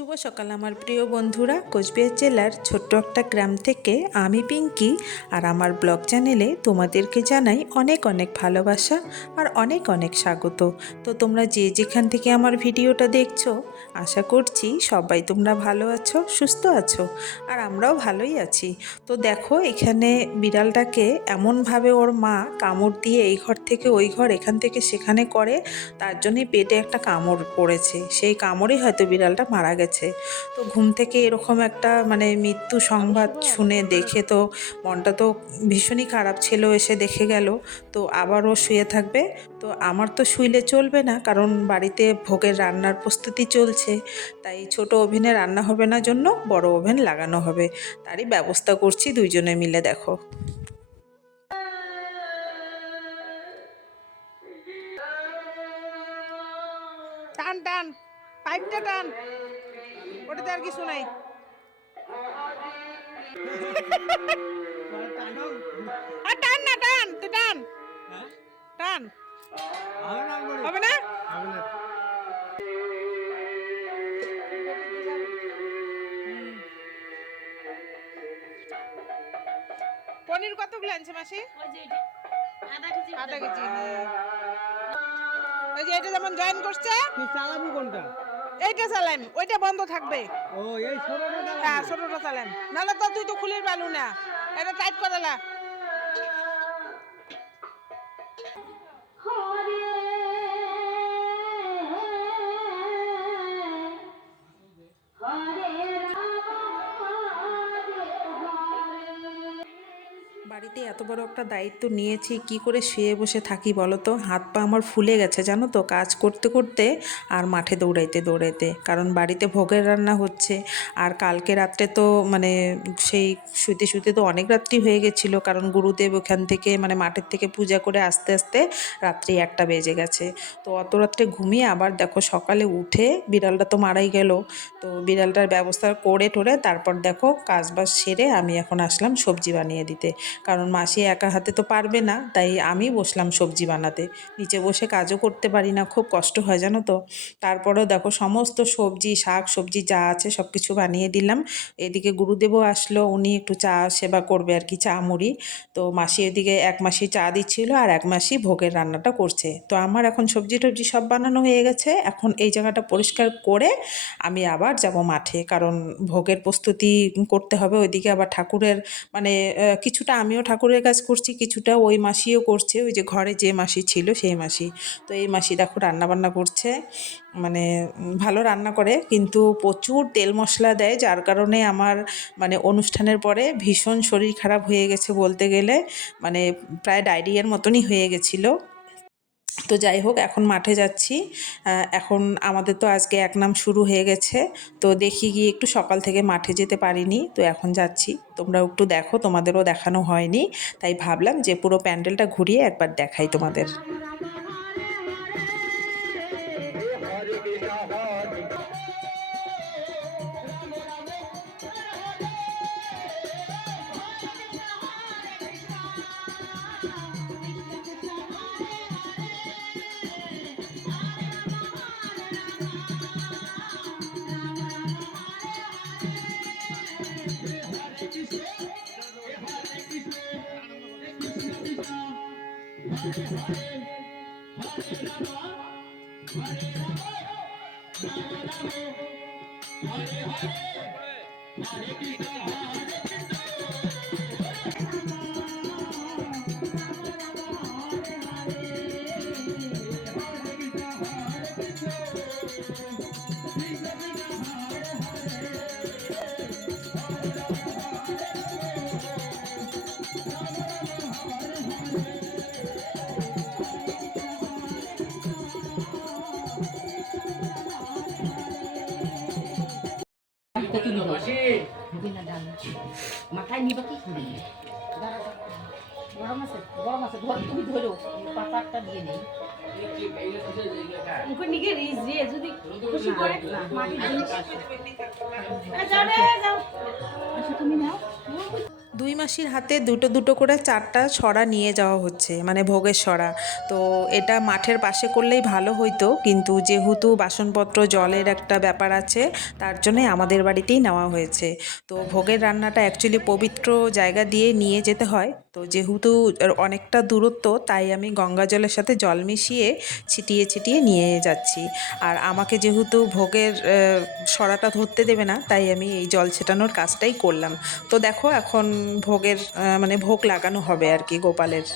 শুভ সকাল আমার প্রিয় বন্ধুরা। কোচবিহার জেলার ছোট্ট একটা গ্রাম থেকে আমি পিঙ্কি আর আমার ব্লগ চ্যানেলে তোমাদেরকে জানাই অনেক অনেক ভালোবাসা আর অনেক অনেক স্বাগত। তো তোমরা যে যেখান থেকে আমার ভিডিওটা দেখছো, আশা করছি সবাই তোমরা ভালো আছো, সুস্থ আছো, আর আমরাও ভালোই আছি। তো দেখো, এখানে বিড়ালটাকে এমনভাবে ওর মা কামড় দিয়ে এই ঘর থেকে ওই ঘর, এখান থেকে সেখানে করে, তার জন্যই পেটে একটা কামড় পড়েছে। সেই কামড়েই হয়তো বিড়ালটা মারা গেছে। তো ঘুম থেকে এরকম একটা মৃত্যু সংবাদ শুনে দেখে তো মনটা তো ভীষণই খারাপ ছিল। এসে দেখে গেল, তো আবারও শুয়ে থাকবে। তো আমার তো শুইলে চলবে না, কারণ বাড়িতে ভোগের রান্নার প্রস্তুতি চলছে। তাই ছোট ওভেনে রান্না হবে না জন্য বড় ওভেন লাগানো হবে, তারই ব্যবস্থা করছি দুইজনে মিলে। দেখো, টান টান, পাইপটা টান, ওটাতে আর কিছু নাই। আর টান না, টান তুই টান, টান হবে না। পনির কতগুলো আনছে মাসি? আধা কেজি। হ্যাঁ, ওই যে এটা যেমন জয়েন করছে, চালাবো কোনটা? এইটা চালাম, ওইটা বন্ধ থাকবে। ও এই ছোটটা হ্যাঁ, ছোটটা চালাম, নাহলে তো তুই তো খুলির পালু না। এটা টাইট করে লা। বাড়িতে এত বড় একটা দায়িত্ব নিয়েছি, কি করে শুয়ে বসে থাকি বলো তো? হাত পা আমার ফুলে গেছে জানো তো, কাজ করতে করতে আর মাঠে দৌড়াইতে দৌড়াইতে। কারণ বাড়িতে ভোগের রান্না হচ্ছে। আর কালকে রাত্রে তো সেই শুতে শুতে তো অনেক রাত্রি হয়ে গেছিলো, কারণ গুরুদেব ওখান থেকে মাঠের থেকে পূজা করে আস্তে আস্তে রাত্রি 1টা বেজে গেছে। তো অত রাত্রে ঘুমিয়ে আবার দেখো সকালে উঠে বিড়ালটা তো মারাই গেল। তো বিড়ালটার ব্যবস্থা করে টোরে তারপর দেখো কাজবাজ সেরে আমি এখন আসলাম সবজি বানিয়ে দিতে। কারণ মাসি একা হাতে তো পারবে না, তাই আমি বসলাম সবজি বানাতে। নিচে বসে কাজও করতে পারি না, খুব কষ্ট হয় জানো তো। তারপরেও দেখো সমস্ত সবজি, শাক সবজি যা আছে সব কিছু বানিয়ে দিলাম। এদিকে গুরুদেবও আসলো, উনি একটু চা সেবা করবে আর কি, চা মুড়ি। তো মাসি এদিকে এক মাসি চা দিচ্ছিল আর এক মাসি ভোগের রান্নাটা করছে। তো আমার এখন সবজি টবজি সব বানানো হয়ে গেছে। এখন এই জায়গাটা পরিষ্কার করে আমি আবার যাব মাঠে, কারণ ভোগের প্রস্তুতি করতে হবে। ওইদিকে আবার ঠাকুরের কিছুটা আমিও ঠাকুরের কাজ করছি, কিছুটা ওই মাসিও করছে, ওই যে ঘরে যে মাসি ছিল সেই মাসি। তো এই মাসি দেখো রান্নাবান্না করছে। ভালো রান্না করে, কিন্তু প্রচুর তেল মশলা দেয়, যার কারণে আমার অনুষ্ঠানের পরে ভীষণ শরীর খারাপ হয়ে গেছে বলতে গেলে। প্রায় ডায়রিয়ার মতনই হয়ে গেছিলো। তো যাই হোক, এখন মাঠে যাচ্ছি। এখন আমাদের তো আজকে এক নাম শুরু হয়ে গেছে। তো দেখি গিয়ে, একটু সকাল থেকে মাঠে যেতে পারিনি, তো এখন যাচ্ছি। তোমরা একটু দেখো, তোমাদেরও দেখানো হয়নি, তাই ভাবলাম যে পুরো প্যান্ডেলটা ঘুরিয়ে একবার দেখাই তোমাদের। মাথায় নিবা কি করি? গরম আছে, গরম আছে, তুমি ধরো পাতাটা দিয়ে নেই। মুখে নিকে রিজ দিয়ে যদি খুশি করে মাটি জিনিস যাও রে যাও। আচ্ছা তুমি নাও। দুই মাসির হাতে দুটো দুটো করে 4টা ছড়া নিয়ে যাওয়া হচ্ছে, মানে ভোগের ছড়া। তো এটা মাঠের পাশে করলেই ভালো হইতো, কিন্তু যেহেতু বাসনপত্র জলের একটা ব্যাপার আছে, তার জন্যে আমাদের বাড়িতেই নেওয়া হয়েছে। তো ভোগের রান্নাটা অ্যাকচুয়ালি পবিত্র জায়গা দিয়ে নিয়ে যেতে হয়, তো যেহেতু অনেকটা দূরত্ব, তাই আমি গঙ্গা জলের সাথে জল মিশিয়ে ছিটিয়ে ছিটিয়ে নিয়ে যাচ্ছি। আর আমাকে যেহেতু ভোগের সরাটা ধরতে দেবে না, তাই আমি এই জল ছেটানোর কাজটাই করলাম। তো দেখো এখন ভোগের মানে ভোগ লাগানো হবে আর কি গোপালের।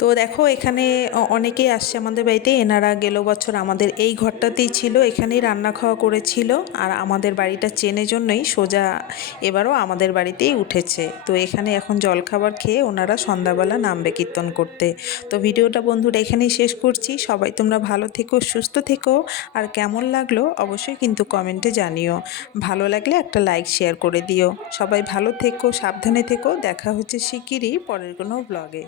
তো দেখো এখানে অনেকেই আসছে আমাদের বাড়িতে, এনারা গেল বছর আমাদের এই ঘরটাতেই ছিল, এখানেই রান্না খাওয়া করেছিল, আর আমাদের বাড়িটা চেনে জন্যই সোজা এবারও আমাদের বাড়িতেই উঠেছে। তো এখানে এখন জলখাবার খেয়ে ওনারা সন্ধ্যাবেলা নামবে কীর্তন করতে। তো ভিডিওটা বন্ধুরা এখানেই শেষ করছি। সবাই তোমরা ভালো থেকো, সুস্থ থেকো, আর কেমন লাগলো অবশ্যই কিন্তু কমেন্টে জানিও। ভালো লাগলে একটা লাইক শেয়ার করে দিও। সবাই ভালো থেকো, সাবধানে থেকো, দেখা হচ্ছে শিগগিরই পরের কোনো ব্লগে।